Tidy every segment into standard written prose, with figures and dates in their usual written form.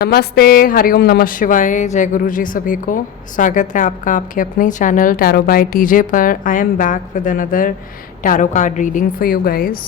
नमस्ते, हरिओम नमः शिवाय, जय गुरु जी सभी को। स्वागत है आपका आपके अपने चैनल टैरो बाय टीजे पर। I am back with another tarot card reading for you guys.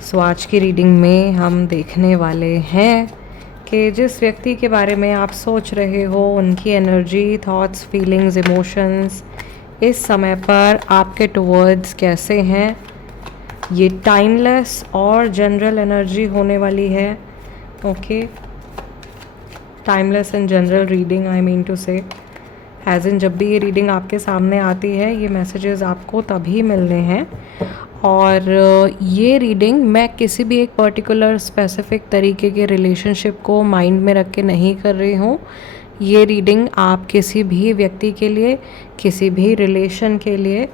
So आज की रीडिंग में हम देखने वाले हैं कि जिस व्यक्ति के बारे में आप सोच रहे हो, उनकी एनर्जी, थॉट्स, फीलिंग्स, इमोशंस इस समय पर आपके टुवर्ड्स कैसे हैं। ये टाइमलेस और जनरल एनर्जी होने वाली है। Okay, timeless and general reading, I mean to say, as in जब भी ये रीडिंग आपके सामने आती है ये मैसेजेस आपको तभी मिलने हैं। और ये रीडिंग मैं किसी भी एक पर्टिकुलर स्पेसिफिक तरीके के रिलेशनशिप को माइंड में रख के नहीं कर रही हूँ। ये रीडिंग आप किसी भी व्यक्ति के लिए, किसी भी रिलेशन के लिए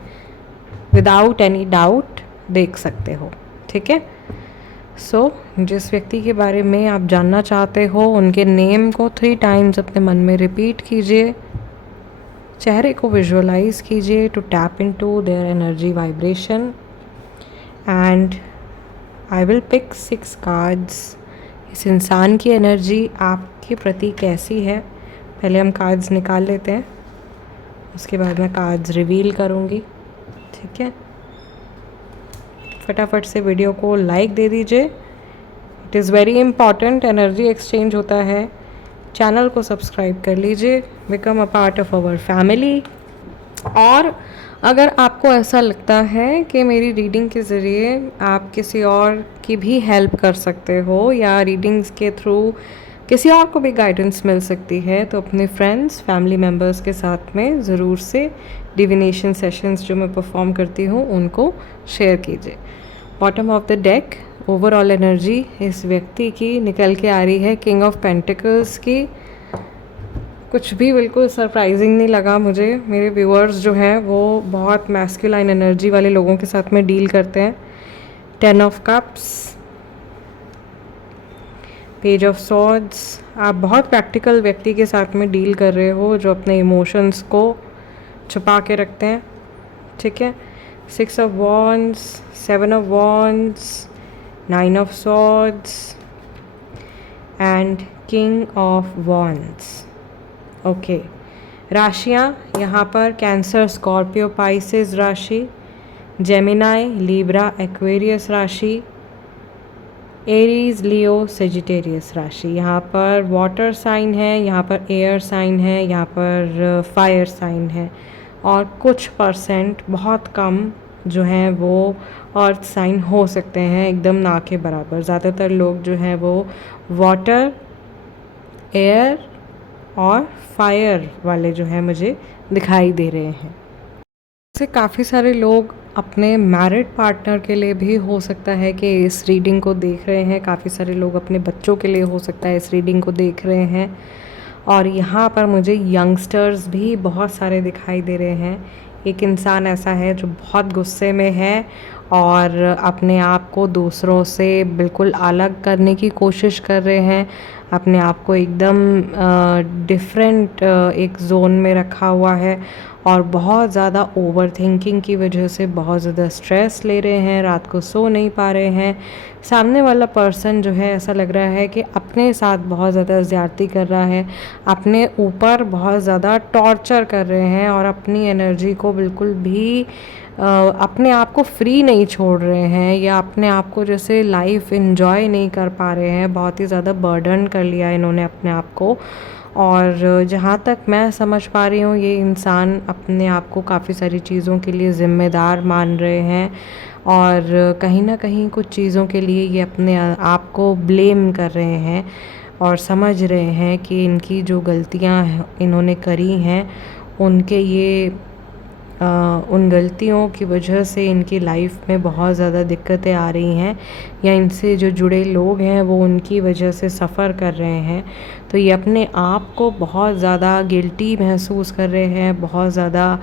विदाउट एनी डाउट देख सकते हो। ठीक है। सो जिस व्यक्ति के बारे में आप जानना चाहते हो, उनके नेम को 3 टाइम्स अपने मन में रिपीट कीजिए, चेहरे को विजुअलाइज कीजिए to tap into their energy vibration. And I will pick 6 cards. इस इंसान की एनर्जी आपके प्रति कैसी है, पहले हम कार्ड्स निकाल लेते हैं, उसके बाद मैं कार्ड्स रिवील करूँगी। ठीक है, फटाफट से वीडियो को लाइक दे दीजिए, it is very important. Energy exchange होता है। चैनल को सब्सक्राइब कर लीजिए, become a part of our family. और अगर आपको ऐसा लगता है कि मेरी रीडिंग के ज़रिए आप किसी और की भी हेल्प कर सकते हो या रीडिंग्स के थ्रू किसी और को भी गाइडेंस मिल सकती है, तो अपने फ्रेंड्स, फैमिली मेम्बर्स के साथ में ज़रूर से डिविनेशन सेशंस जो मैं परफॉर्म करती हूँ उनको शेयर कीजिए। Bottom of the deck overall energy इस व्यक्ति की निकल के आ रही है किंग ऑफ पेंटिकल्स की। कुछ भी बिल्कुल सरप्राइजिंग नहीं लगा मुझे। मेरे व्यूअर्स जो हैं वो बहुत मैस्कुलाइन एनर्जी वाले लोगों के साथ में डील करते हैं। 10 of cups, page of swords, आप बहुत प्रैक्टिकल व्यक्ति के साथ में डील कर रहे हो जो अपने इमोशंस को छुपा के रखते हैं। ठीक है, 6 of wands, 7 of wands, 9 of swords and king of wands. Okay, राशियाँ यहाँ पर कैंसर, स्कॉर्पियो, पाइसेस राशि, जेमिनाई, लिब्रा, एक्वेरियस राशि, एरीज, लियो, सेजिटेरियस राशि। यहाँ पर वाटर साइन है, यहाँ पर एयर साइन है, यहाँ पर फायर साइन है, और कुछ परसेंट, बहुत कम जो हैं वो अर्थ साइन हो सकते हैं, एकदम ना के बराबर। ज़्यादातर लोग जो हैं वो वाटर, एयर और फायर वाले जो हैं मुझे दिखाई दे रहे हैं। से काफ़ी सारे लोग अपने मैरिड पार्टनर के लिए भी हो सकता है कि इस रीडिंग को देख रहे हैं। काफ़ी सारे लोग अपने बच्चों के लिए हो सकता है इस रीडिंग को देख रहे हैं। और यहाँ पर मुझे यंगस्टर्स भी बहुत सारे दिखाई दे रहे हैं। एक इंसान ऐसा है जो बहुत गुस्से में है और अपने आप को दूसरों से बिल्कुल अलग करने की कोशिश कर रहे हैं, अपने आप को एकदम डिफरेंट एक जोन में रखा हुआ है और बहुत ज़्यादा ओवर थिंकिंग की वजह से बहुत ज़्यादा स्ट्रेस ले रहे हैं, रात को सो नहीं पा रहे हैं। सामने वाला पर्सन जो है ऐसा लग रहा है कि अपने साथ बहुत ज़्यादा ज़्यादती कर रहा है, अपने ऊपर बहुत ज़्यादा टॉर्चर कर रहे हैं और अपनी एनर्जी को बिल्कुल भी अपने आप को फ्री नहीं छोड़ रहे हैं, या अपने आप को जैसे लाइफ इन्जॉय नहीं कर पा रहे हैं। बहुत ही ज़्यादा बर्डन कर लिया इन्होंने अपने आप को। और जहाँ तक मैं समझ पा रही हूँ, ये इंसान अपने आप को काफ़ी सारी चीज़ों के लिए ज़िम्मेदार मान रहे हैं और कहीं ना कहीं कुछ चीज़ों के लिए ये अपने आप को ब्लेम कर रहे हैं और समझ रहे हैं कि इनकी जो गलतियाँ इन्होंने करी हैं उनके ये उन गलतियों की वजह से इनकी लाइफ में बहुत ज़्यादा दिक्कतें आ रही हैं, या इनसे जो जुड़े लोग हैं वो उनकी वजह से सफ़र कर रहे हैं। तो ये अपने आप को बहुत ज़्यादा गिल्टी महसूस कर रहे हैं, बहुत ज़्यादा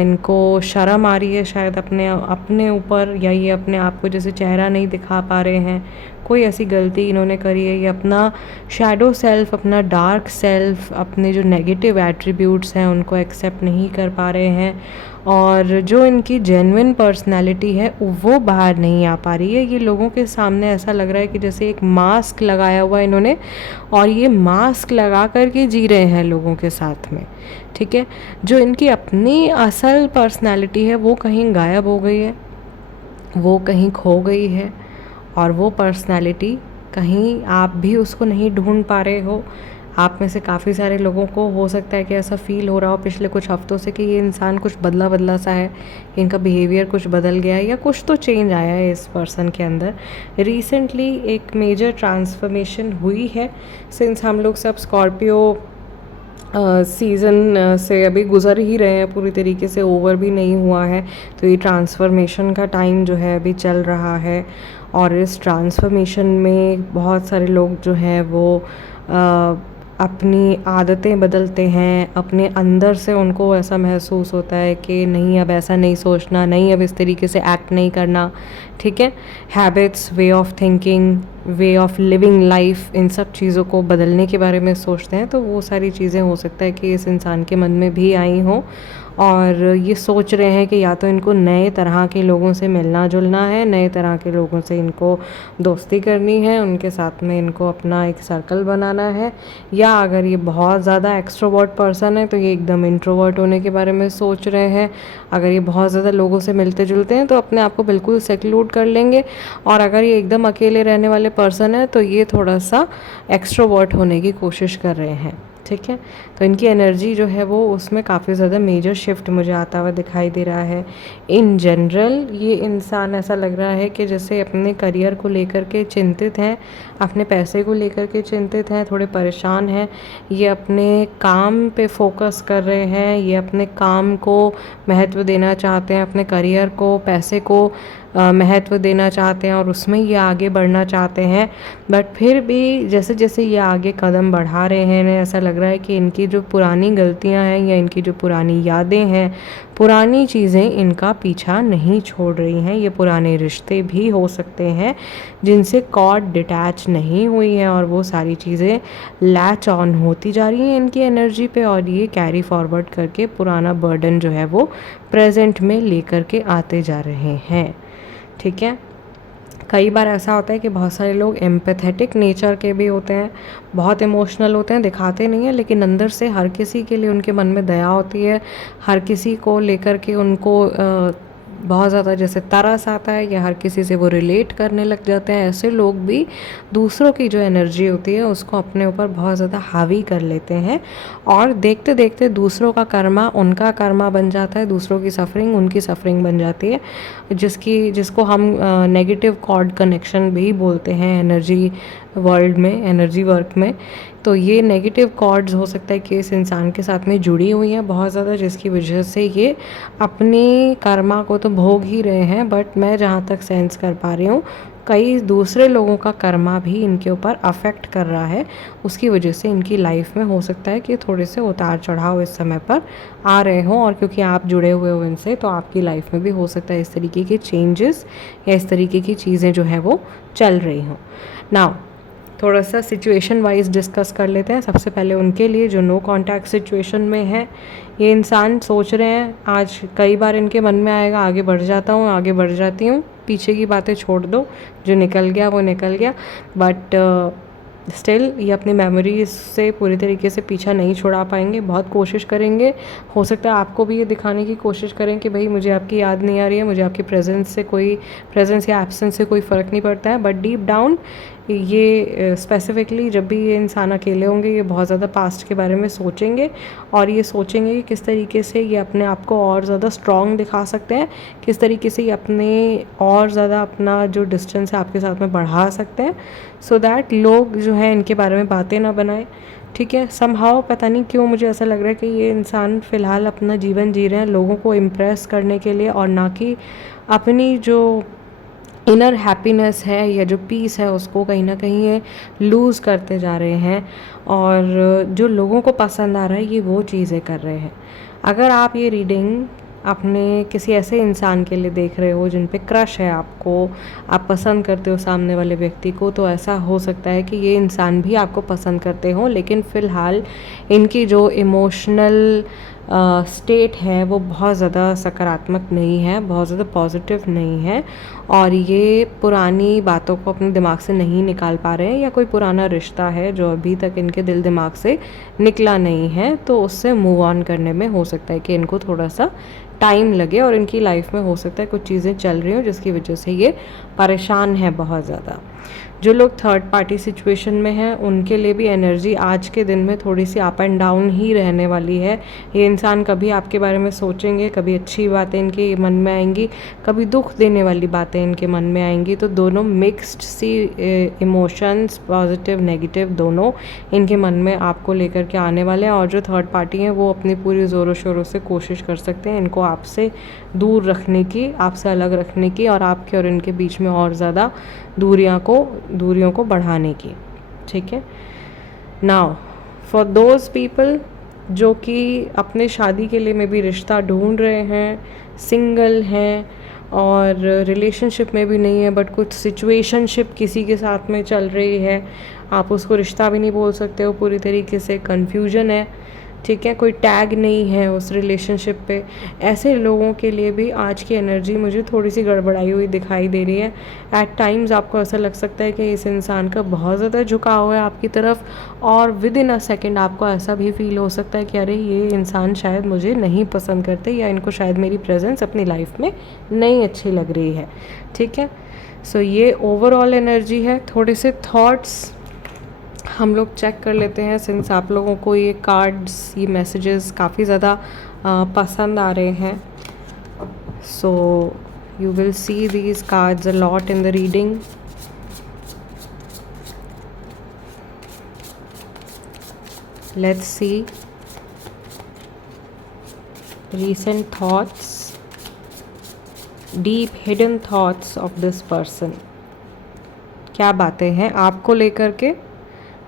इनको शर्म आ रही है शायद अपने ऊपर, या ये अपने आप को जैसे चेहरा नहीं दिखा पा रहे हैं, कोई ऐसी गलती इन्होंने करी है, ये अपना शैडो सेल्फ, अपना डार्क सेल्फ, अपने जो नेगेटिव एट्रीब्यूट्स हैं उनको एक्सेप्ट नहीं कर पा रहे हैं, और जो इनकी जेन्युइन पर्सनैलिटी है वो बाहर नहीं आ पा रही है। ये लोगों के सामने ऐसा लग रहा है कि जैसे एक मास्क लगाया हुआ इन्होंने, और ये मास्क लगा कर के जी रहे हैं लोगों के साथ में, ठीक है। जो इनकी अपनी असल पर्सनैलिटी है वो कहीं गायब हो गई है, वो कहीं खो गई है, और वो पर्सनैलिटी कहीं आप भी उसको नहीं ढूंढ पा रहे हो। आप में से काफ़ी सारे लोगों को हो सकता है कि ऐसा फ़ील हो रहा हो पिछले कुछ हफ्तों से कि ये इंसान कुछ बदला बदला सा है, इनका बिहेवियर कुछ बदल गया है, या कुछ तो चेंज आया है इस पर्सन के अंदर। रिसेंटली एक मेजर ट्रांसफॉर्मेशन हुई है, सिंस हम लोग सब स्कॉर्पियो सीज़न से अभी गुज़र ही रहे हैं, पूरी तरीके से ओवर भी नहीं हुआ है। तो ये ट्रांसफॉर्मेशन का टाइम जो है अभी चल रहा है, और इस ट्रांसफॉर्मेशन में बहुत सारे लोग जो हैं वो अपनी आदतें बदलते हैं, अपने अंदर से उनको ऐसा महसूस होता है कि नहीं, अब ऐसा नहीं सोचना, नहीं अब इस तरीके से एक्ट नहीं करना, ठीक है। Habits, way of thinking, way of living life, इन सब चीज़ों को बदलने के बारे में सोचते हैं। तो वो सारी चीज़ें हो सकता है कि इस इंसान के मन में भी आई हों, और ये सोच रहे हैं कि या तो इनको नए तरह के लोगों से मिलना जुलना है, नए तरह के लोगों से इनको दोस्ती करनी है, उनके साथ में इनको अपना एक सर्कल बनाना है, या अगर ये बहुत ज़्यादा एक्सट्रोवर्ट पर्सन है तो ये एकदम इंट्रोवर्ट होने के बारे में सोच रहे हैं। अगर ये बहुत ज़्यादा लोगों से मिलते जुलते हैं तो अपने आप को बिल्कुल सेक्लूड कर लेंगे, और अगर ये एकदम अकेले रहने वाले पर्सन है तो ये थोड़ा सा एक्सट्रोवर्ट होने की कोशिश कर रहे हैं, ठीक है। तो इनकी एनर्जी जो है वो उसमें काफ़ी ज़्यादा मेजर शिफ्ट मुझे आता हुआ दिखाई दे रहा है। इन जनरल ये इंसान ऐसा लग रहा है कि जैसे अपने करियर को लेकर के चिंतित हैं, अपने पैसे को लेकर के चिंतित हैं, थोड़े परेशान हैं। ये अपने काम पे फोकस कर रहे हैं, ये अपने काम को महत्व देना चाहते हैं, अपने करियर को, पैसे को महत्व देना चाहते हैं, और उसमें ये आगे बढ़ना चाहते हैं। बट फिर भी जैसे जैसे ये आगे कदम बढ़ा रहे हैं, इन्हें ऐसा लग रहा है कि इनकी जो पुरानी गलतियां हैं या इनकी जो पुरानी यादें हैं, पुरानी चीज़ें इनका पीछा नहीं छोड़ रही हैं। ये पुराने रिश्ते भी हो सकते हैं जिनसे कॉर्ड डिटैच नहीं हुई है, और वो सारी चीज़ें लैच ऑन होती जा रही हैं इनकी एनर्जी पे, और ये कैरी फॉरवर्ड करके पुराना बर्डन जो है वो प्रेजेंट में लेकर के आते जा रहे हैं, ठीक है। कई बार ऐसा होता है कि बहुत सारे लोग एम्पैथेटिक नेचर के भी होते हैं, बहुत इमोशनल होते हैं, दिखाते नहीं हैं, लेकिन अंदर से हर किसी के लिए उनके मन में दया होती है, हर किसी को लेकर के उनको बहुत ज़्यादा जैसे तरस आता है, या हर किसी से वो रिलेट करने लग जाते हैं। ऐसे लोग भी दूसरों की जो एनर्जी होती है उसको अपने ऊपर बहुत ज़्यादा हावी कर लेते हैं, और देखते देखते दूसरों का कर्मा उनका कर्मा बन जाता है, दूसरों की सफरिंग उनकी सफरिंग बन जाती है, जिसको हम नेगेटिव कॉर्ड कनेक्शन भी बोलते हैं एनर्जी वर्ल्ड में, एनर्जी वर्क में। तो ये नेगेटिव कॉर्ड्स हो सकता है कि इस इंसान के साथ में जुड़ी हुई हैं बहुत ज़्यादा, जिसकी वजह से ये अपनी कर्मा को तो भोग ही रहे हैं, बट मैं जहाँ तक सेंस कर पा रही हूँ कई दूसरे लोगों का कर्मा भी इनके ऊपर अफेक्ट कर रहा है। उसकी वजह से इनकी लाइफ में हो सकता है कि थोड़े से उतार चढ़ाव इस समय पर आ रहे हों, और क्योंकि आप जुड़े हुए हो इनसे तो आपकी लाइफ में भी हो सकता है इस तरीके के चेंजेस या इस तरीके की चीज़ें जो है वो चल रही हों। नाउ थोड़ा सा सिचुएशन वाइज डिस्कस कर लेते हैं। सबसे पहले उनके लिए जो नो कांटेक्ट सिचुएशन में है, ये इंसान सोच रहे हैं, आज कई बार इनके मन में आएगा आगे बढ़ जाता हूँ, आगे बढ़ जाती हूँ, पीछे की बातें छोड़ दो, जो निकल गया वो निकल गया। बट स्टिल ये अपनी मेमोरीज से पूरी तरीके से पीछा नहीं छुड़ा पाएंगे, बहुत कोशिश करेंगे। हो सकता है आपको भी ये दिखाने की कोशिश करें कि भाई मुझे आपकी याद नहीं आ रही है, मुझे आपकी प्रेजेंस या एब्सेंस से कोई फ़र्क नहीं पड़ता है। बट डीप डाउन ये स्पेसिफिकली जब भी ये इंसान अकेले होंगे, ये बहुत ज़्यादा पास्ट के बारे में सोचेंगे, और ये सोचेंगे कि किस तरीके से ये अपने आप को और ज़्यादा स्ट्रॉन्ग दिखा सकते हैं, किस तरीके से ये अपने और ज़्यादा अपना जो डिस्टेंस है आपके साथ में बढ़ा सकते हैं, सो दैट लोग जो है इनके बारे में बातें ना बनाएं, ठीक है। समहाउ पता नहीं क्यों मुझे ऐसा लग रहा है कि ये इंसान फ़िलहाल अपना जीवन जी रहे हैं लोगों को इम्प्रेस करने के लिए, और ना कि अपनी जो इनर हैप्पीनेस है या जो पीस है उसको कहीं ना कहीं ये लूज़ करते जा रहे हैं, और जो लोगों को पसंद आ रहा है ये वो चीज़ें कर रहे हैं। अगर आप ये रीडिंग अपने किसी ऐसे इंसान के लिए देख रहे हो जिन पे क्रश है आपको, आप पसंद करते हो सामने वाले व्यक्ति को, तो ऐसा हो सकता है कि ये इंसान भी आपको पसंद करते हो, लेकिन फ़िलहाल इनकी जो इमोशनल स्टेट है वो बहुत ज़्यादा सकारात्मक नहीं है, बहुत ज़्यादा पॉजिटिव नहीं है, और ये पुरानी बातों को अपने दिमाग से नहीं निकाल पा रहे हैं, या कोई पुराना रिश्ता है जो अभी तक इनके दिल दिमाग से निकला नहीं है, तो उससे मूव ऑन करने में हो सकता है कि इनको थोड़ा सा टाइम लगे, और इनकी लाइफ में हो सकता है कुछ चीज़ें चल रही हो जिसकी वजह से ये परेशान है बहुत ज़्यादा। जो लोग थर्ड पार्टी सिचुएशन में हैं उनके लिए भी एनर्जी आज के दिन में थोड़ी सी अप एंड डाउन ही रहने वाली है। ये इंसान कभी आपके बारे में सोचेंगे, कभी अच्छी बातें इनके मन में आएंगी, कभी दुख देने वाली बातें इनके मन में आएंगी, तो दोनों मिक्स्ड सी इमोशंस, पॉजिटिव नेगेटिव दोनों इनके मन में आपको लेकर के आने वाले हैं। और जो थर्ड पार्टी हैं वो अपनी पूरी ज़ोरों शोरों से कोशिश कर सकते हैं इनको आपसे दूर रखने की, आपसे अलग रखने की, और आपके और इनके बीच में और ज़्यादा दूरियों को बढ़ाने की। ठीक है, नाउ फॉर दोज पीपल जो कि अपने शादी के लिए में भी रिश्ता ढूंढ रहे हैं, सिंगल हैं और रिलेशनशिप में भी नहीं है, बट कुछ सिचुएशनशिप किसी के साथ में चल रही है, आप उसको रिश्ता भी नहीं बोल सकते हो पूरी तरीके से, कन्फ्यूजन है, ठीक है, कोई टैग नहीं है उस रिलेशनशिप पे, ऐसे लोगों के लिए भी आज की एनर्जी मुझे थोड़ी सी गड़बड़ाई हुई दिखाई दे रही है। एट टाइम्स आपको ऐसा लग सकता है कि इस इंसान का बहुत ज़्यादा झुकाव है आपकी तरफ, और विद इन अ सेकेंड आपको ऐसा भी फील हो सकता है कि अरे ये इंसान शायद मुझे नहीं पसंद करते, या इनको शायद मेरी प्रेजेंस अपनी लाइफ में नहीं अच्छी लग रही है। ठीक है, सो ये ओवरऑल एनर्जी है। थोड़े से थॉट्स हम लोग चेक कर लेते हैं, सिंस आप लोगों को ये कार्ड्स, ये मैसेजेस काफ़ी ज़्यादा पसंद आ रहे हैं, so you will see these cards a lot in the reading. Let's see recent thoughts, deep hidden thoughts of this person। क्या बातें हैं आपको लेकर के,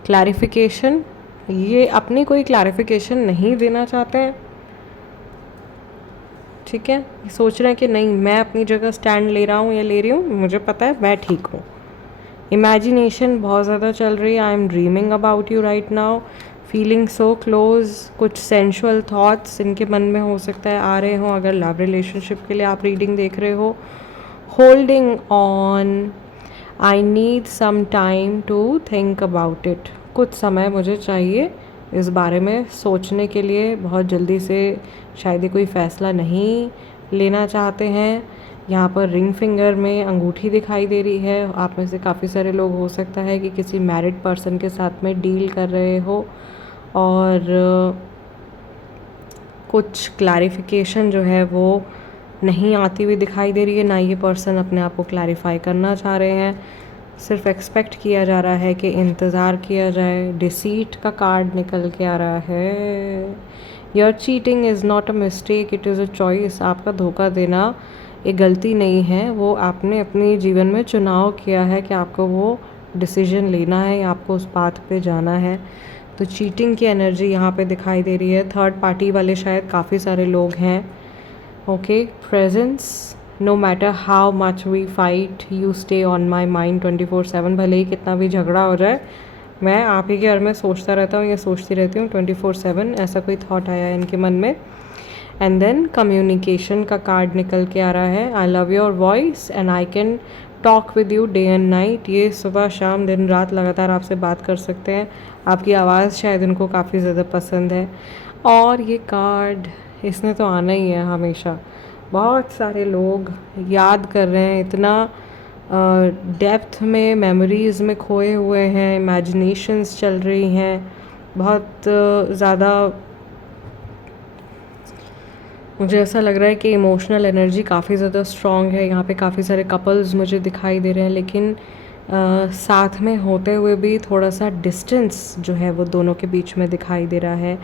क्लैरिफिकेशन, ये अपनी कोई क्लैरिफिकेशन नहीं देना चाहते हैं। ठीक है, सोच रहे हैं कि नहीं मैं अपनी जगह स्टैंड ले रहा हूँ या ले रही हूँ, मुझे पता है मैं ठीक हूँ। इमेजिनेशन बहुत ज़्यादा चल रही है, I am dreaming about you right now, feeling so close, कुछ सेंशुअल थॉट्स इनके मन में हो सकता है आ रहे हों अगर लव रिलेशनशिप के लिए आप रीडिंग देख रहे हो। Holding on, I need some time to think about it, कुछ समय मुझे चाहिए इस बारे में सोचने के लिए, बहुत जल्दी से शायद ही कोई फ़ैसला नहीं लेना चाहते हैं। यहाँ पर रिंग फिंगर में अंगूठी दिखाई दे रही है, आप में से काफ़ी सारे लोग हो सकता है कि किसी मैरिड पर्सन के साथ में डील कर रहे हो, और कुछ क्लैरिफिकेशन जो है वो नहीं आती हुई दिखाई दे रही है, ना ये पर्सन अपने आप को क्लैरिफाई करना चाह रहे हैं, सिर्फ एक्सपेक्ट किया जा रहा है कि इंतज़ार किया जाए। डिसीट का कार्ड निकल के आ रहा है, your cheating is not a mistake, it is a choice, आपका धोखा देना एक गलती नहीं है, वो आपने अपने जीवन में चुनाव किया है कि आपको वो डिसीजन लेना है या आपको उस पाथ पे जाना है। तो चीटिंग की एनर्जी यहाँ पे दिखाई दे रही है, थर्ड पार्टी वाले शायद काफ़ी सारे लोग हैं। Okay, presence, no matter how much we fight you stay on my mind 24/7, भले ही कितना भी झगड़ा हो जाए मैं आप ही के बारे में सोचता रहता हूँ या सोचती रहती हूँ 24/7, ऐसा कोई थॉट आया है इनके मन में। एंड देन कम्युनिकेशन का कार्ड निकल के आ रहा है, I love your voice and I can talk with you day and night, ये सुबह शाम दिन रात लगातार आपसे बात कर सकते हैं, आपकी आवाज़ शायद इनको काफ़ी ज़्यादा पसंद है। और ये कार्ड इसने तो आना ही है हमेशा, बहुत सारे लोग याद कर रहे हैं, इतना डेप्थ में मेमोरीज़ में खोए हुए हैं, इमेजिनेशंस चल रही हैं बहुत ज़्यादा। मुझे ऐसा लग रहा है कि इमोशनल एनर्जी काफ़ी ज़्यादा स्ट्रॉन्ग है, यहाँ पे काफ़ी सारे कपल्स मुझे दिखाई दे रहे हैं, लेकिन साथ में होते हुए भी थोड़ा सा डिस्टेंस जो है वो दोनों के बीच में दिखाई दे रहा है,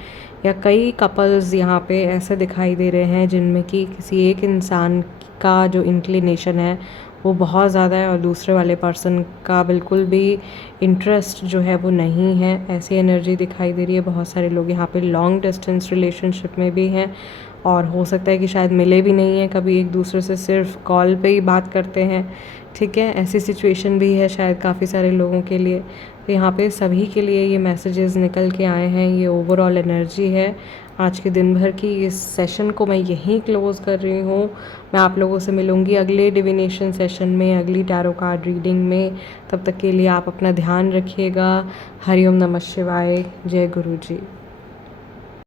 या कई कपल्स यहाँ पे ऐसे दिखाई दे रहे हैं जिनमें कि किसी एक इंसान का जो इंक्लिनेशन है वो बहुत ज़्यादा है और दूसरे वाले पर्सन का बिल्कुल भी इंटरेस्ट जो है वो नहीं है, ऐसी एनर्जी दिखाई दे रही है। बहुत सारे लोग यहाँ पे लॉन्ग डिस्टेंस रिलेशनशिप में भी हैं, और हो सकता है कि शायद मिले भी नहीं हैं कभी एक दूसरे से, सिर्फ कॉल पे ही बात करते हैं, ठीक है। ऐसी सिचुएशन भी है शायद काफ़ी सारे लोगों के लिए। तो यहाँ पे सभी के लिए ये मैसेजेस निकल के आए हैं, ये ओवरऑल एनर्जी है आज के दिन भर की। इस सेशन को मैं यहीं क्लोज़ कर रही हूँ। मैं आप लोगों से मिलूँगी अगले डिविनेशन सेशन में, अगली टैरो कार्ड रीडिंग में। तब तक के लिए आप अपना ध्यान रखिएगा। हरिओम नमः शिवाय। जय गुरु जी।